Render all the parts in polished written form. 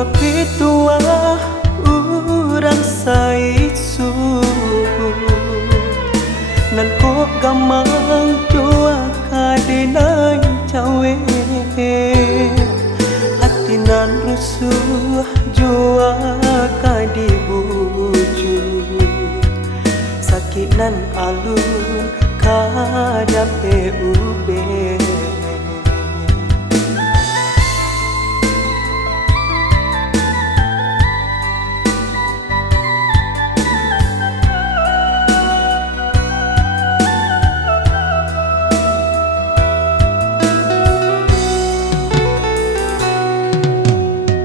Bapitua urang saisu nan ko gamang jua kadinai cawe hati nan rusuh jua kadibuju sakit nan alun kadape ube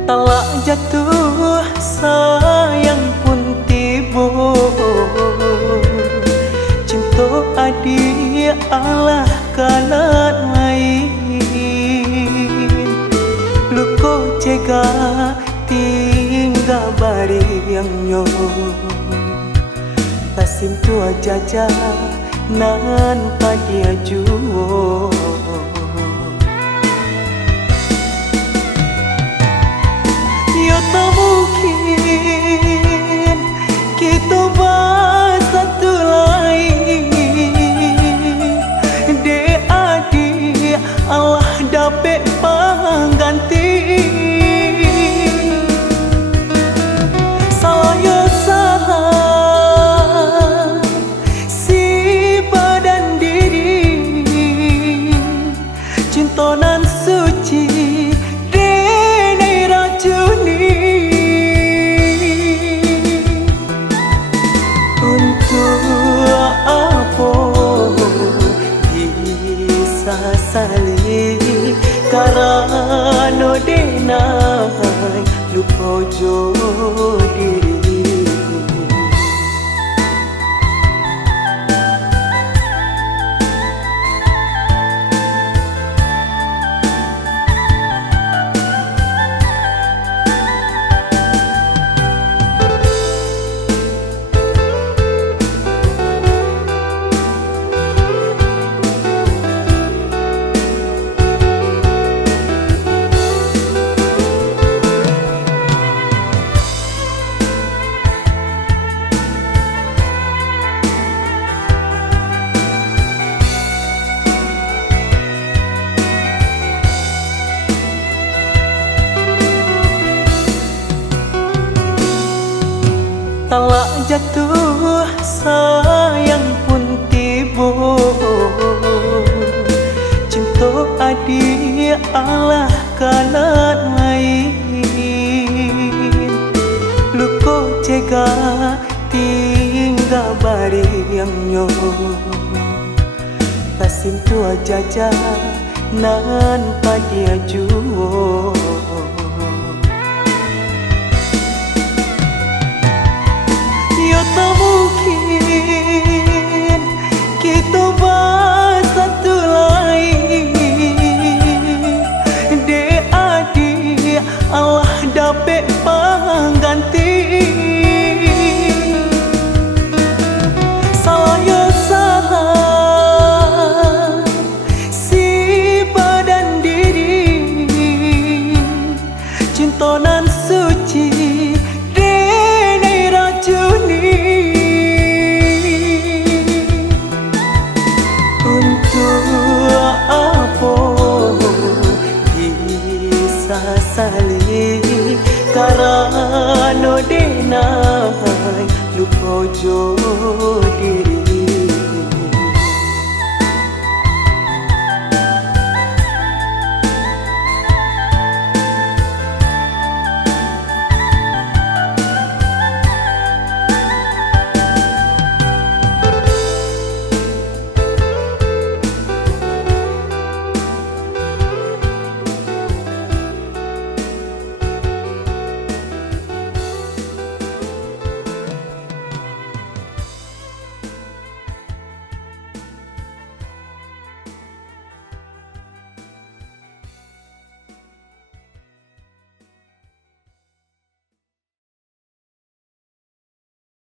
talak jatuh sayang pun tiba cinta adik Allah kalat main luko cega tinggal bari yang nyo tasim tua jajah nan padia juo tak mungkin kita bersatu lain de adik Allah dapat pengganti saya salah si badan diri cinta nan suci sali karano denai lupa jo diri talak jatuh sayang pun tiba cinta adik Allah kalat main luko cega tinggal bari yang nyo tasim tua jajah nan padia juo tak mungkin kita bersatu lain de adik Allah dapat pengganti saya salah si badan diri cinta nan suci sali karano denai lupa jo diri